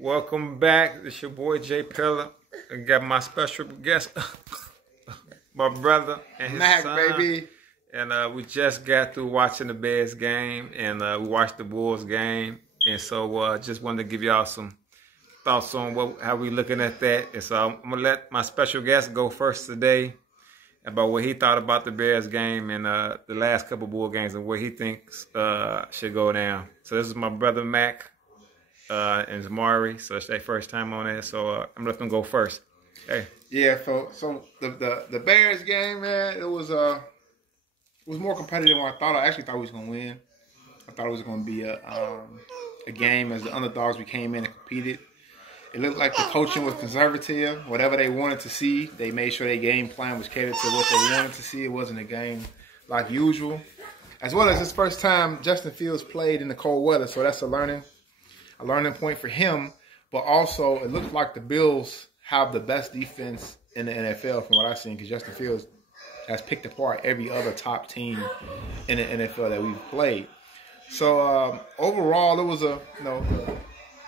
Welcome back. It's your boy Jay Pella. I got my special guest, my brother and his Mac, son. baby. And we just got through watching the Bears game, and we watched the Bulls game. And so just wanted to give y'all some thoughts on how we looking at that. And so I'm gonna let my special guest go first today about what he thought about the Bears game and the last couple Bull games and what he thinks should go down. So this is my brother Mac. And Zamari, so it's their first time on it, so I'm gonna let them go first. Hey. Yeah, so the Bears game, man, it was more competitive than what I thought. I actually thought we was gonna win. I thought it was gonna be a game as the underdogs. We came in and competed. It looked like the coaching was conservative. Whatever they wanted to see, they made sure their game plan was catered to what they wanted to see. It wasn't a game like usual. As well as this first time Justin Fields played in the cold weather, so that's a learning point for him. But also, it looks like the Bills have the best defense in the NFL from what I've seen, because Justin Fields has picked apart every other top team in the NFL that we've played. So overall, it was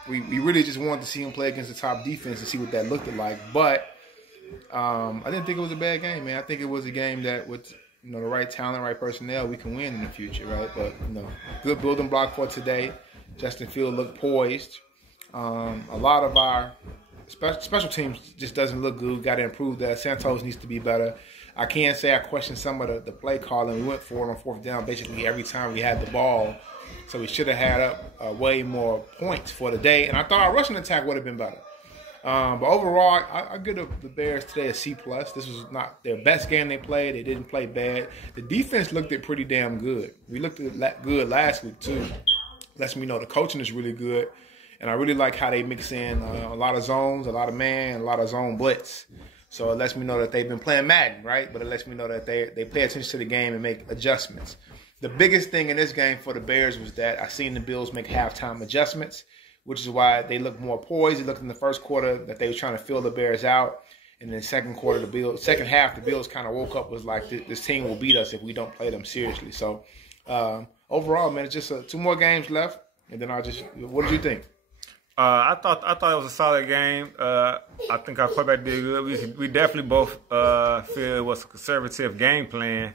we really just wanted to see him play against the top defense and see what that looked like. But I didn't think it was a bad game, man. I think it was a game that with the right talent, right personnel, we can win in the future, right? But good building block for today. Justin Fields looked poised. A lot of our special teams just doesn't look good. Got to improve that. Santos needs to be better. I can't say I questioned some of the play calling. We went for it on fourth down basically every time we had the ball. So we should have had up way more points for the day. And I thought our rushing attack would have been better. But overall, I give the Bears today a C+. This was not their best game they played. They didn't play bad. The defense looked pretty damn good. We looked good last week too. Lets me know the coaching is really good. And I really like how they mix in a lot of zones, a lot of man, a lot of zone blitz. So it lets me know that they've been playing Madden, right? But it lets me know that they pay attention to the game and make adjustments. The biggest thing in this game for the Bears was that I seen the Bills make halftime adjustments, which is why they looked more poised. They looked in the first quarter that they were trying to fill the Bears out. And then second half, the Bills kind of woke up, was like, this team will beat us if we don't play them seriously. So overall, man, it's just 2 more games left. And then what did you think? I thought it was a solid game. I think our quarterback did good. We definitely both feel it was a conservative game plan.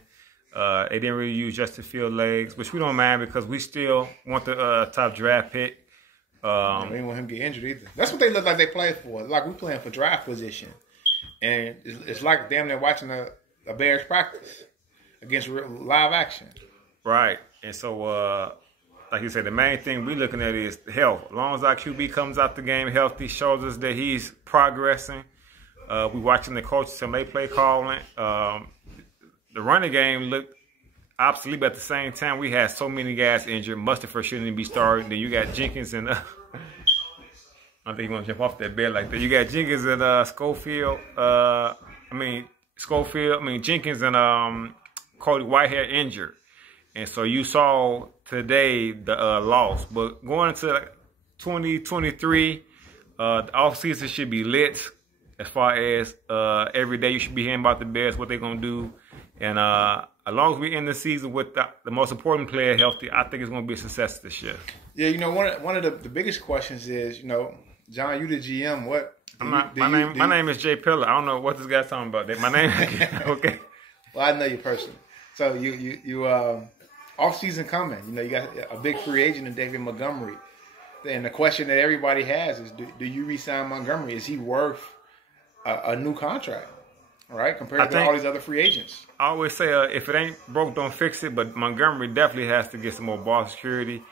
They didn't really use Justin Fields' legs, which we don't mind because we still want the top draft pick. We didn't want him to get injured either. That's what they look like they play for. It's like we're playing for draft position. And it's like damn near watching a Bears practice against live action. Right. And so, like you said, the main thing we're looking at is health. As long as our QB comes out the game healthy, shows us that he's progressing. We're watching the coaches, some they play calling. The running game looked obsolete, but at the same time, we had so many guys injured. Mustipher shouldn't even be starting. Then you got Jenkins and I don't think you want to jump off that bed like that. You got Jenkins and Jenkins and Cody Whitehair injured. And so you saw today the loss. But going into 2023, the offseason should be lit as far as every day you should be hearing about the Bears, what they're going to do. And as long as we end the season with the most important player healthy, I think it's going to be a success this year. Yeah, one of the biggest questions is, John, you the GM. What? My name is Jay Pilla. I don't know what this guy's talking about. My name. Okay. Well, I know you personally. So you off season coming. You got a big free agent in David Montgomery. And the question that everybody has is, do you re-sign Montgomery? Is he worth a new contract? All right, compared to all these other free agents. I always say, if it ain't broke, don't fix it. But Montgomery definitely has to get some more ball security.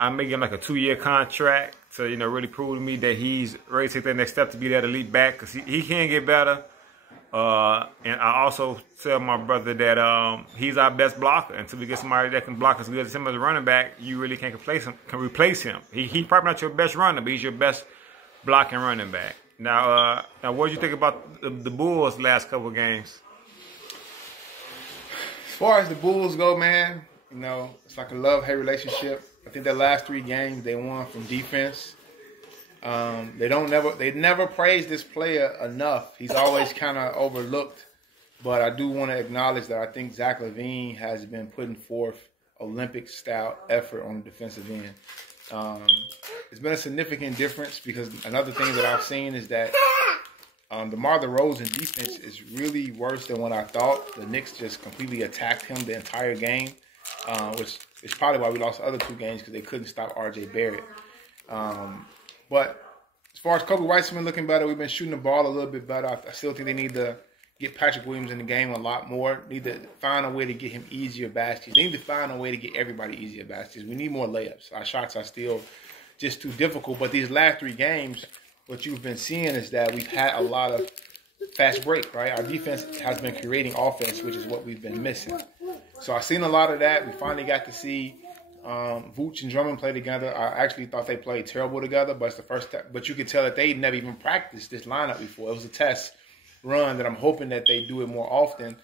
I may give him like a 2-year contract to, really prove to me that he's ready to take that next step to be that elite back, because he can get better. And I also tell my brother that he's our best blocker. Until we get somebody that can block as good as him as a running back, you really can't replace him. He's probably not your best runner, but he's your best blocking running back. Now what do you think about the Bulls' last couple of games? As far as the Bulls go, man, it's like a love-hate relationship. I think their last 3 games they won from defense. They never praise this player enough. He's always kind of overlooked. But I do want to acknowledge that I think Zach LaVine has been putting forth Olympic-style effort on the defensive end. It's been a significant difference because another thing that I've seen is that DeMar DeRozan defense is really worse than what I thought. The Knicks just completely attacked him the entire game, which is probably why we lost the other 2 games because they couldn't stop R.J. Barrett. But as far as Kobe White's been looking better, we've been shooting the ball a little bit better. I still think they need to get Patrick Williams in the game a lot more. Need to find a way to get him easier baskets. They need to find a way to get everybody easier baskets. We need more layups. Our shots are still just too difficult. But these last 3 games, what you've been seeing is that we've had a lot of fast break, right? Our defense has been creating offense, which is what we've been missing. So I've seen a lot of that. We finally got to see Vooch and Drummond play together. I actually thought they played terrible together, but it's the first time. But you could tell that they never even practiced this lineup before. It was a test run that I'm hoping that they do it more often.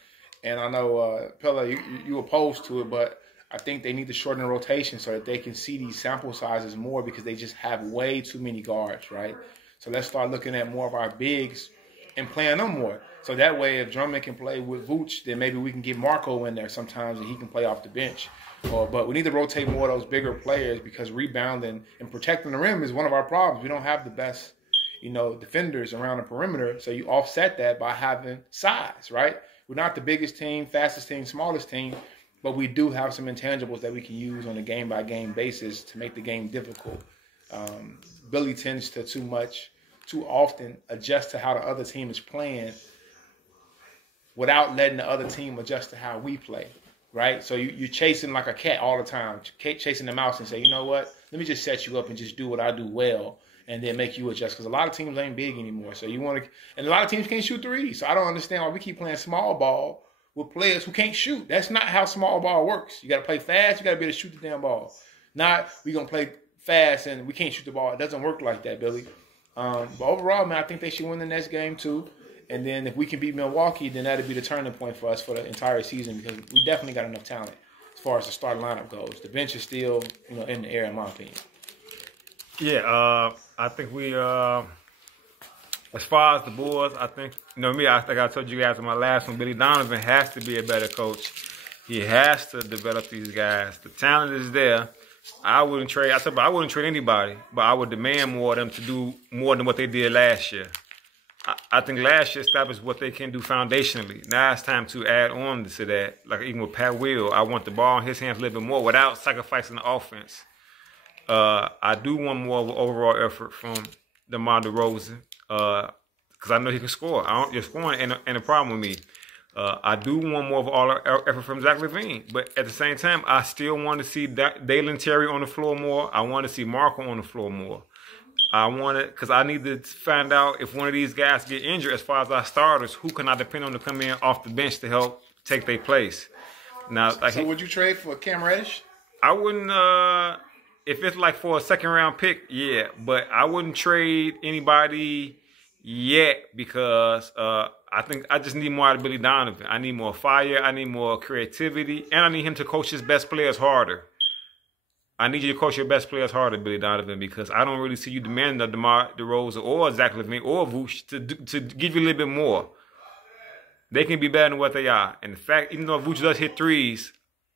And I know, Pella, you opposed to it, but I think they need to shorten the rotation so that they can see these sample sizes more because they just have way too many guards, right? So let's start looking at more of our bigs and playing them more. So that way, if Drummond can play with Vooch, then maybe we can get Marco in there sometimes and he can play off the bench. But we need to rotate more of those bigger players because rebounding and protecting the rim is one of our problems. We don't have the best, defenders around the perimeter. So you offset that by having size, right? We're not the biggest team, fastest team, smallest team, but we do have some intangibles that we can use on a game-by-game basis to make the game difficult. Billy tends to too often adjust to how the other team is playing without letting the other team adjust to how we play, right? So you're chasing like a cat all the time, chasing the mouse and say, you know what, let me just set you up and just do what I do well and then make you adjust. Because a lot of teams ain't big anymore. So and a lot of teams can't shoot threes. So I don't understand why we keep playing small ball with players who can't shoot. That's not how small ball works. You got to play fast. You got to be able to shoot the damn ball. Not we going to play fast and we can't shoot the ball. It doesn't work like that, Billy. But overall, man, I think they should win the next game too. And then if we can beat Milwaukee, then that'll be the turning point for us for the entire season because we definitely got enough talent as far as the starting lineup goes. The bench is still, in the air, in my opinion. Yeah, I think we, as far as the Bulls, I think, I think I told you guys in my last one, Billy Donovan has to be a better coach. He has to develop these guys. The talent is there. I wouldn't trade anybody, but I would demand more of them to do more than what they did last year. I think last year established what they can do foundationally. Now it's time to add on to that. Like even with Pat Will, I want the ball in his hands a little bit more without sacrificing the offense. I do want more of an overall effort from DeMar DeRozan because I know he can score. You're scoring ain't a problem with me. I do want more of all effort from Zach LaVine, but at the same time, I still want to see Dalen Terry on the floor more. I want to see Marco on the floor more. I want it because I need to find out if one of these guys get injured. As far as our starters, who can I depend on to come in off the bench to help take their place? Now, so would you trade for Cam Reddish? I wouldn't. If it's like for a second-round pick, yeah, but I wouldn't trade anybody yet because I think I just need more out of Billy Donovan. I need more fire. I need more creativity. And I need him to coach his best players harder. I need you to coach your best players harder, Billy Donovan, because I don't really see you demanding of DeMar DeRozan or Zach LaVine or Vooch to give you a little bit more. They can be better than what they are. And the fact, even though Vooch does hit threes,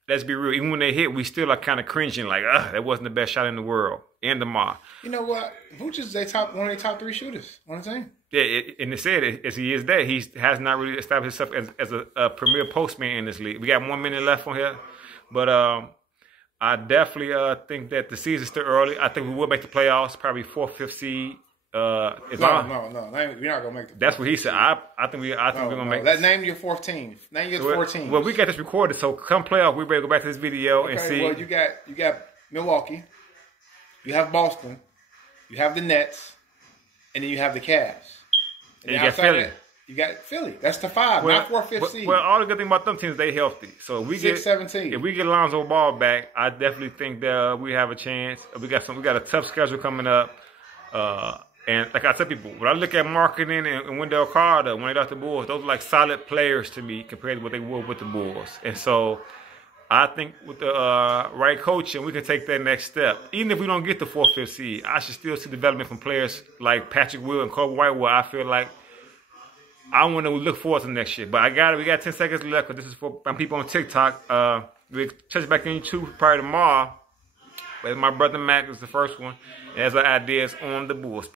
let's be real, even when they hit, we still are kind of cringing like, that wasn't the best shot in the world. And DeMar. You know what? Vooch is one of their top 3 shooters on the team. Yeah, and they said as he is that, he has not really established himself as a premier postman in this league. We got 1 minute left on here, but I definitely think that the season's still early. I think we will make the playoffs, probably 4th, 5th seed. No. We're not gonna make the. That's what he said. I think we're gonna make. Name your 4th team. Name your 4 teams. Well, we got this recorded, so come playoff, we better go back to this video and see. Well, you got Milwaukee, you have Boston, you have the Nets, and then you have the Cavs. And you got Philly. You got Philly. That's the 5, not 4th, 5th seed. Well, all the good thing about them teams, they healthy. So if we 17. If we get Lonzo Ball back, I definitely think that we have a chance. We got a tough schedule coming up. And like I tell people, when I look at marketing and Wendell Carter, when they got the Bulls, those are like solid players to me compared to what they were with the Bulls. And so I think with the right coaching, we can take that next step. Even if we don't get the 4th, 5th seed, I should still see development from players like Patrick Will and Kobe White, where I feel like I want to look forward to next year. But we got 10 seconds left because this is for people on TikTok. We'll touch back in YouTube probably tomorrow. as my brother Mac is the first one. As our ideas on the Bulls.